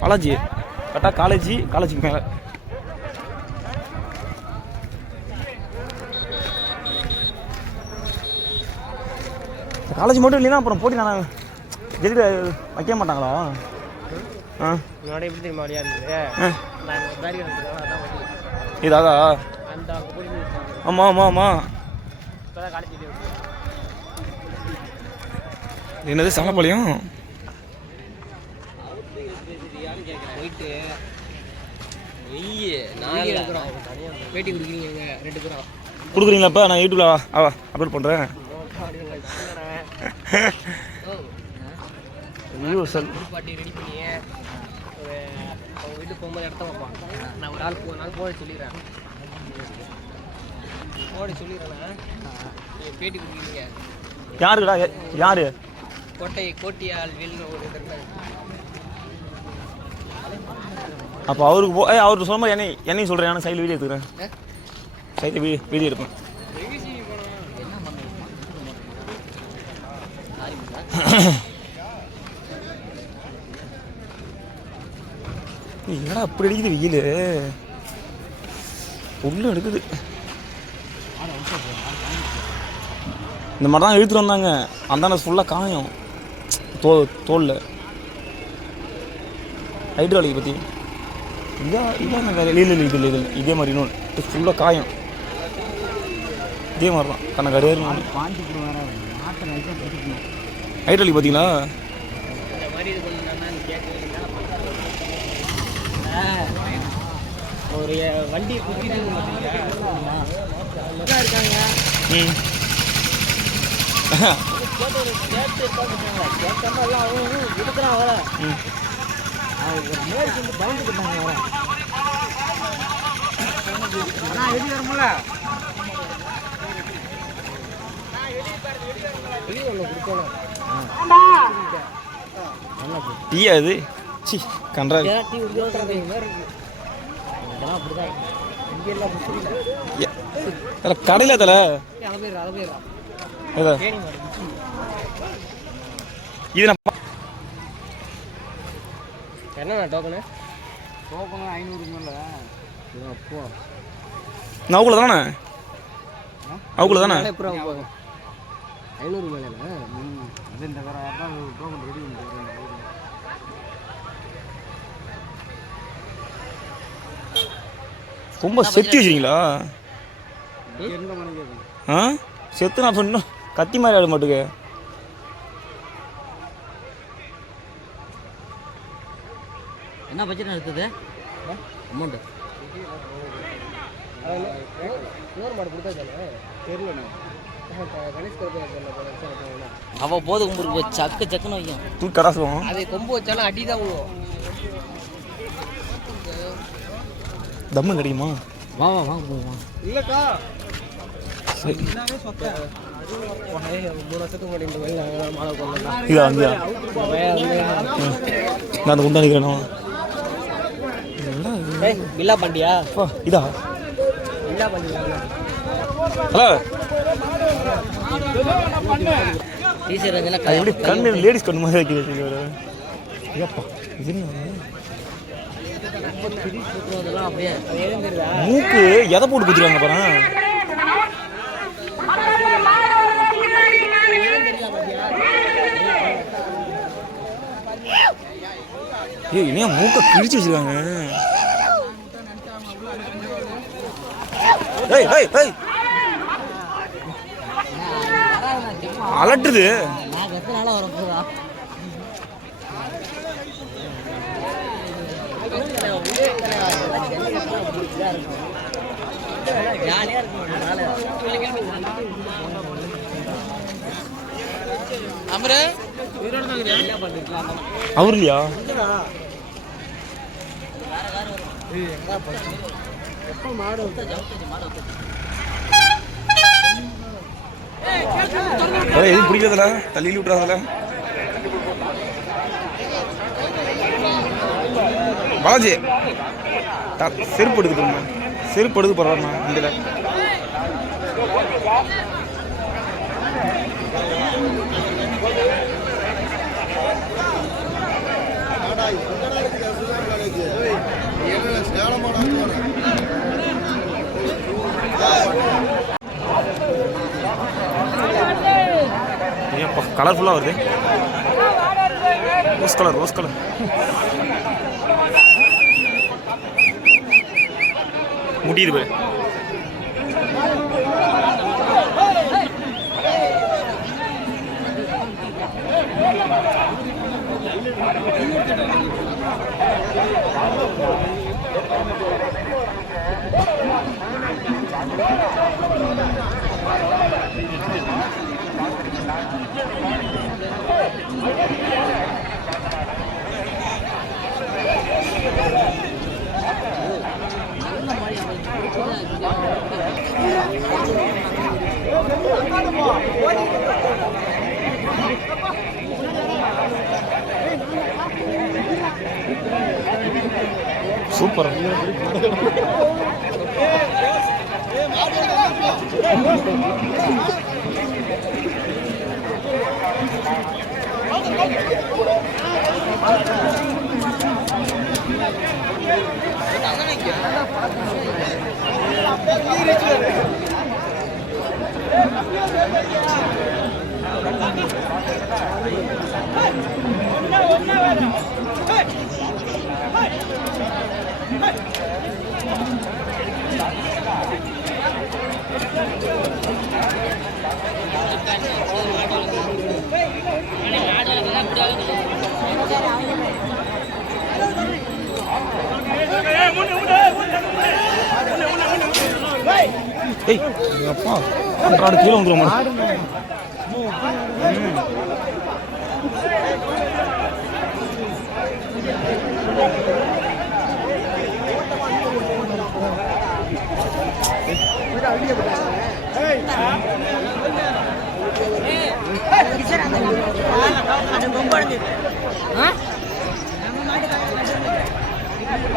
பாலாஜி கரெக்டாக காலேஜ் காலேஜுக்கு மேலே. காலேஜ் மட்டும் இல்லைன்னா அப்புறம் போட்டி நான் எதுக்கு வைக்க மாட்டாங்களா? முன்னாடி எப்படி தெரியுமா வழியா இருந்தது. இதாதா? ஆமாம் ஆமாம் ஆமாம் என்னது பேரும். கொடுக்குறீங்களாப்பா நான் யூடியூப்ல அவ அப்லோட் பண்ணுறேன் ரெடி பண்ணி ஒரு வீட்டுக்கு போகும்போது இடத்த வைப்பான் நான் ஒரு ஆள் போ நாள் போட சொல்லிடுறேன். போட நீங்கள் பேட்டி கொடுக்குறீங்க. யாருடா? யாரு? கோட்டை கோட்டியால் வேல்னு ஒரு இது. அப்போ அவருக்கு போ அவருக்கு சொல்லும்போது என்னை என்னையும் சொல்கிறேன் நான் சைடில் வீடியோ எடுத்துக்கிறேன்? சைடில் வீ வீடியோ எடுப்பேன் ஏய், என்னடா அப்படி அடிக்குது வெயில்? உள்ள எடுக்குது. இந்த மாதிரி தான் இழுத்துட்டு வந்தாங்க. அந்த ஃபுல்லாக காயம். தோ தோலில். ஹைட்ராலிக் பற்றி இதா இதான் வேறு? இல்லை இல்லை இது இல்லை இது இதே மாதிரி இன்னொன்று ஃபுல்லாக காயம். இதே மாதிரி. தான் கண்ண கடையாரு ஹைட்ராலிக் பார்த்தீங்களா இந்த மாதிரி இது பண்ணா கேட்கவே ஒரு வண்டி இருக்காங்க ம். கேட்டு சி கன்றா கடையில் தலை. தேனி இது நான் என்னண்ணா டோக்கனு டோக்கனு ஐநூறு மேலே. அப்போ. நவுக்குள்ள தானே? நவுக்குள்ள தானே? எப்படி போகும் ஐநூறு மேலே அது இந்த வேற டோக்கன் ரெடி ரொம்ப செத்தி மணிக்கு ஆ? செத்து நான் சொன்ன கத்தி மாதிரி ஆட மாட்டுக்கு. என்ன பட்ஜெட் எடுத்தது? அமௌண்ட்டு அவ போது கும்பிட்டு சக்கு சக்குன்னு வைக்கும். தூக்கி கடாசுவோம் அது கொம்பு வச்சாலும் அடி தான் விழுவும் தம்மு கிடைக்குமா? வா வா வா போவோம் இல்லைக்கா. நான் குண்டா நிற்கிறேனோ ஏய் பில்லா பாண்டியா? இதா. பில்லா பாண்டியா? ஹலோ. டீச்சர் எப்படி கண்ணு லேடிஸ் கண்ணு மாதிரி ஏப்பா இது என்ன? மூக்கு எதை போட்டு குத்துருவாங்க பாரு? ஏய் இனியா மூக்க கிழிச்சு வச்சிருக்காங்க. ஏய் ஏய் ஏய். அலட்டுது. நான் எத்தனை நாளாக வர போதா ஜாலியாக இருக்கும் நாள் அவர் இல்லையா அதான் எதுவும் தள்ளி விட்றாதில்ல பாலாஜி செருப்பு எடுத்து செருப்பு எடுத்து போடுறாருண்ணா இதில் ஏன்ப்பா கலர்ஃபுல்லாக வருது. ரோஸ் கலர் ரோஸ் கலர் முடியுது பாரு. சூப்பர் ஏய் எங்க கீழே வந்துடும்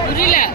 புரியல.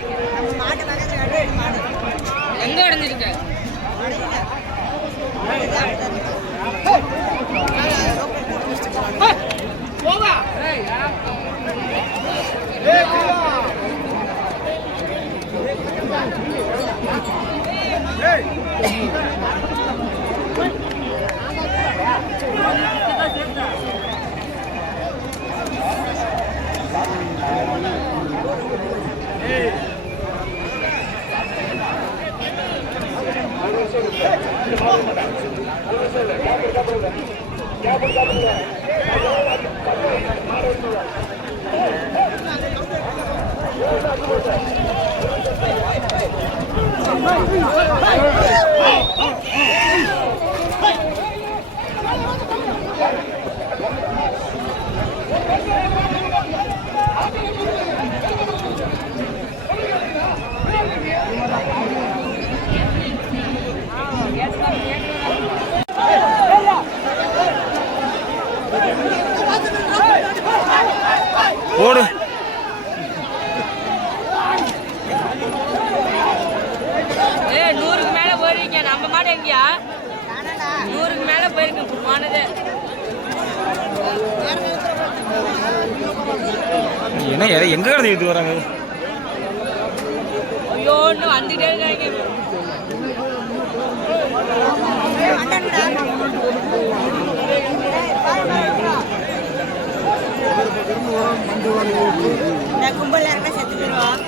இந்த கும்பல் யாருமே செத்து போயிடுவோம்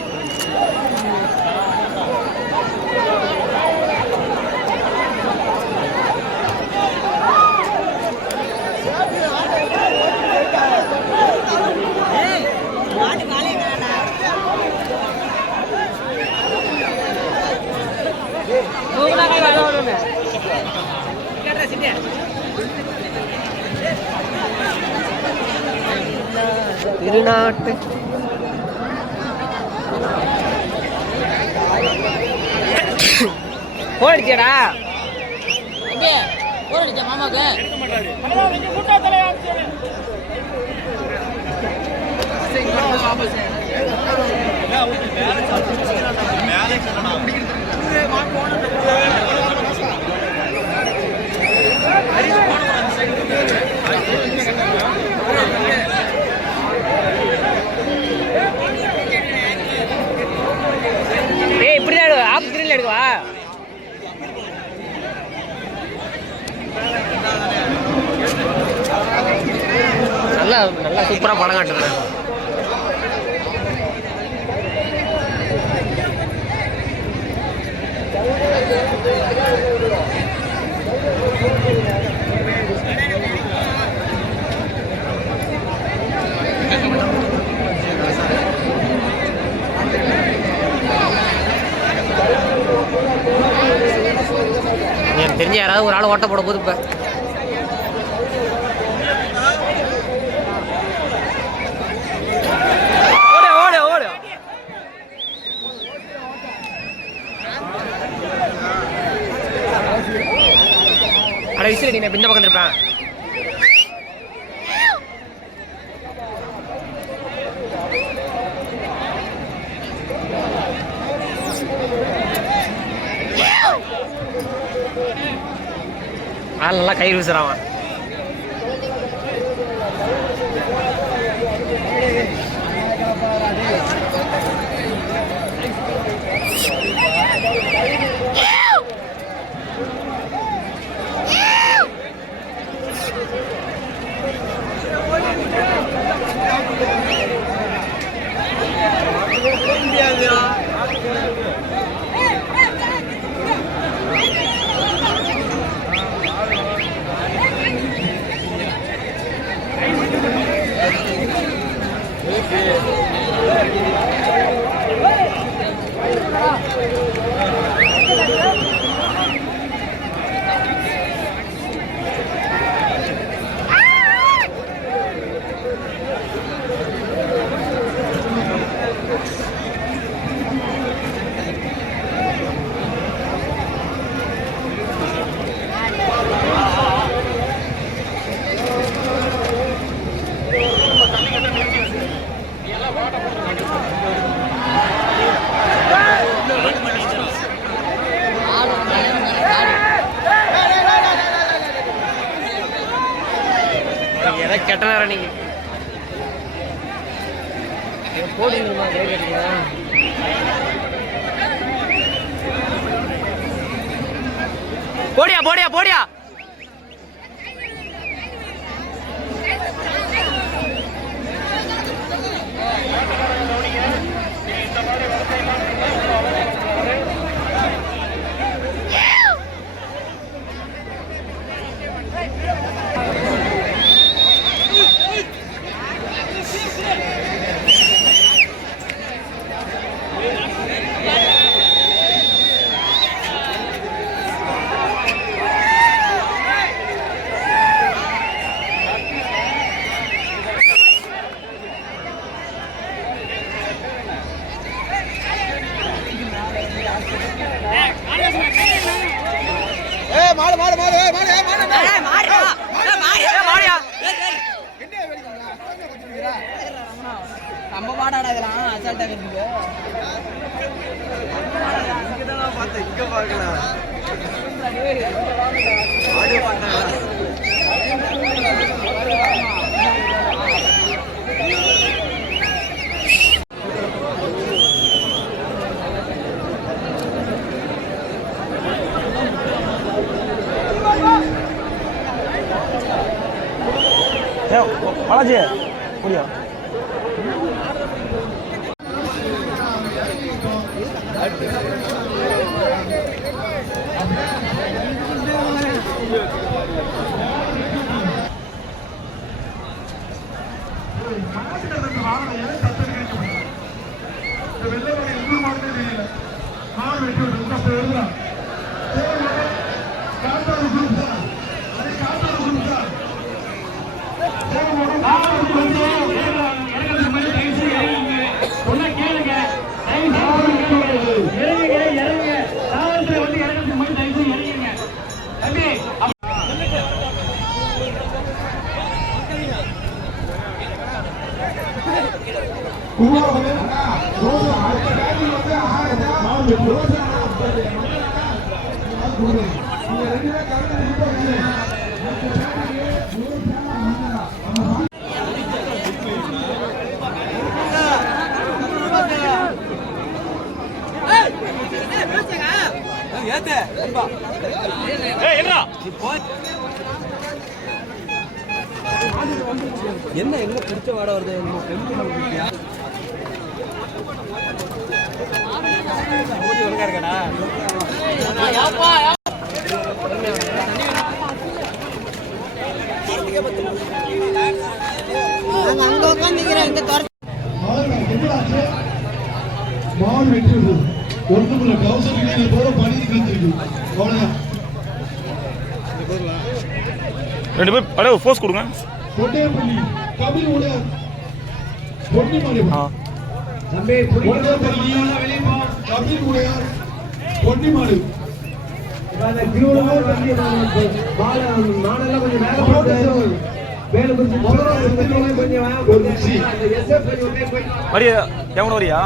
மாட்டு திருநாட்டு. போர் அடிச்சா மாமாக்கு இப்படி தான் எடு ஆப் நல்லா நல்லா சூப்பராக படம் காட்டுறேன் தெரிஞ்ச யாராவது ஒரு ஆள் ஓட்ட போட போது இப்போ. அட விசில் அடி பின்ன பக்கம் இருப்பேன். ஆள் நல்லா கயிறு வீசுறான் எதை கெட்ட நேரம் நீங்க. போடுங்கம்மா கயிறு கட்டிக்கலாம் போடியா போடியா போடியா. 야, 말하지? 우리야. இந்த வெள்ளமணி இன்னும் மட்டும் தெரியல நான் வெட்டி விட்டு அப்ப எழுதுறான். காத்தாறு குரூப் தான் அது காத்தாறு குரூப் தான் Whoa, man. போடியா என்ன எங்க பிடிச்ச வாட வருது? பெண்கள் அங்கே வெற்றி பணி கத்திருக்கு அவ்வளவுதான் ரெண்டு பேர் ஒரு போஸ் கொடுங்க. கொட்டையப்பள்ளி கபில் உடையார் பொன்னிமாடு ஒரு வரியா? எவன வரியா?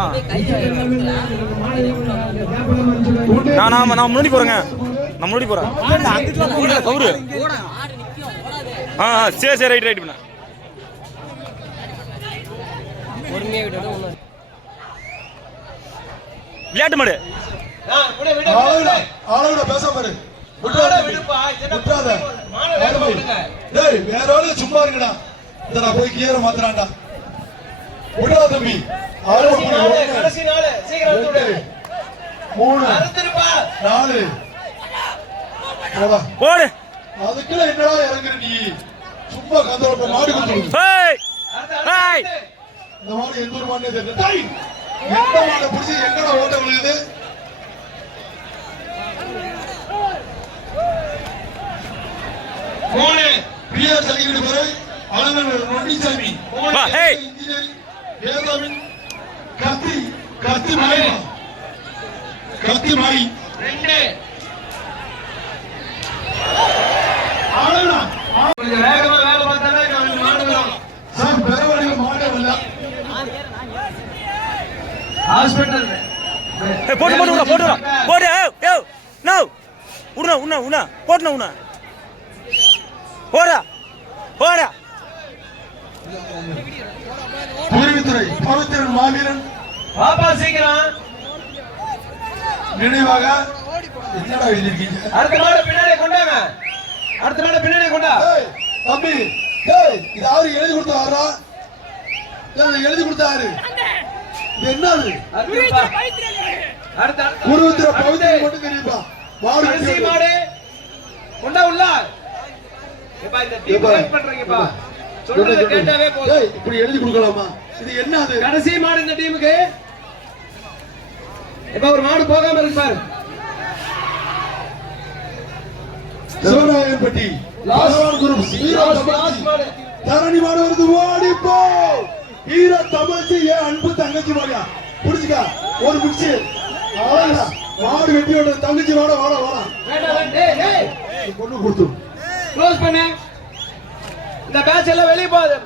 நான் நான் நான் முன்னாடி போறேங்க. நான் முன்னாடி போறேன். கவுரு. ஆ ஆ, சரி சரி ரைட் ரைட் பண்ண பொறுமையாக வேற ஆளு சும்மா இருக்கடா. இத நான் போய் கியர மாத்துறான்டா. விடுறா தம்பி. ஆளு கடைசி நாள் சீக்கிரம் மூணு. நாலு. போடா. அதுக்குள்ள என்னடா இறங்குற நீ? சும்மா கந்தோட மாடு ஏய் இந்த மாடு எந்த ஒரு மாடு எந்த மாடை பிடிச்சி எங்கடா ஓட்ட விழுகுது மூணு பிஆர் சலிகிட்டு போய் அலங்கர் நொண்டிசாமி. இன்ஜினியரிங் வேதாமின் கத்தி கத்தி மாய் கத்தி மாய் ரெண்டு. வேகமா ஹாஸ்பிட்டல் ஏய், போட்டு போட்டு போட்டு விடா போடு ஏய் ஏய் நோ. உண்ணா உண்ணா உண்ணா போட்டுனா உண்ணா போடா போடா. பூர்வித்துறை பவித்திரன் மாவீரன். பாப்பா சீக்கிரம். நினைவாக என்னடா எழுதிருக்கீங்க அடுத்த மாட பின்னாடி கொண்டாங்க. அடுத்த மாட பின்னாடி கொண்டா. தம்பி ஏய் இது யாரு எழுதி கொடுத்தாரா எழுதி கொடுத்தாரு இது என்னது அடுத்த அடுத்த. குருவித்திர பவித்திரன் மட்டும் தெரியுமா மாடு கடைசி வெட்டி மாடு. கொண்டா உள்ள. ஏப்பா இந்த டீம் ஏப்பா. வெயிட் பண்றீங்கப்பா. சொல்றத கேட்டாவே போதும். ஏய், இப்படி எழுதி கொடுக்கலாமா? இது என்னது? கடைசி மாடு இந்த டீமுக்கு. இப்ப ஒரு மாடு போகாம இருக்கு பாரு. சிவநாயகன்பட்டி பகவான் குரு வீர தமிழ்ச்சி. தரணி மாடு வருது ஓடி வீர தமிழ்ச்சி ஏன் அன்பு தங்கச்சி மாடியா புடிச்சுக்கா ஒரு பிடிச்சு அவ்வளவுதான் மாடு வெட்டி விட தங்கச்சி வாட வாட வாடா. பொண்ணு கொடுத்து க்ளோஸ் பண்ணு. இந்த பேட்ச் எல்லாம் வெளிய போகுது.